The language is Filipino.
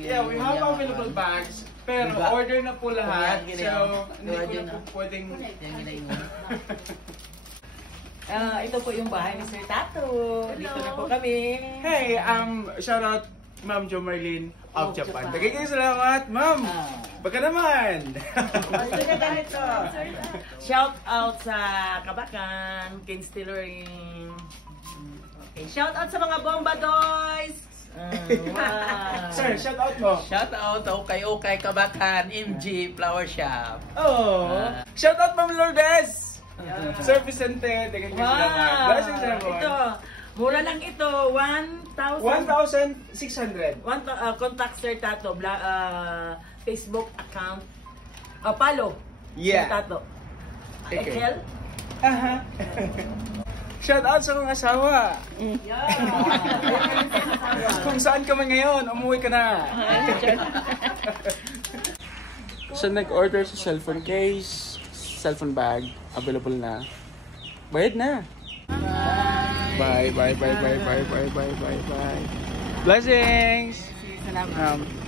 Yeah, we have available bags. Pero order na po lahat. So, hindi ko na po pwedeng... Ito po yung bahay ni Sir Tato. Dito na po kami. Hey, shout out Ma'am Jo Marlene of Japan. Daghang salamat, Ma'am. Baka naman. Shout out sa Kabakan, King Stillery. Okay, shout out sa mga Bomba Boys. Wow. Sir, shout out mo. Shout out kay Kabakan, MG Flower Shop. Oh. Shout out Ma'am Lourdes. Sir Vicente, daghang salamat. Blessings everyone. Ito, mura lang ito, 1,600. Contact Sir Tato, Facebook account. Follow. Yeah. Sir Tato. Okay. Excel. Shout out sa mga asawa. Kung saan ka man ngayon, umuwi ka na. So nag-order sa cellphone case, cellphone bag, available na. Bayad na. Bye. Blessings. Salamat.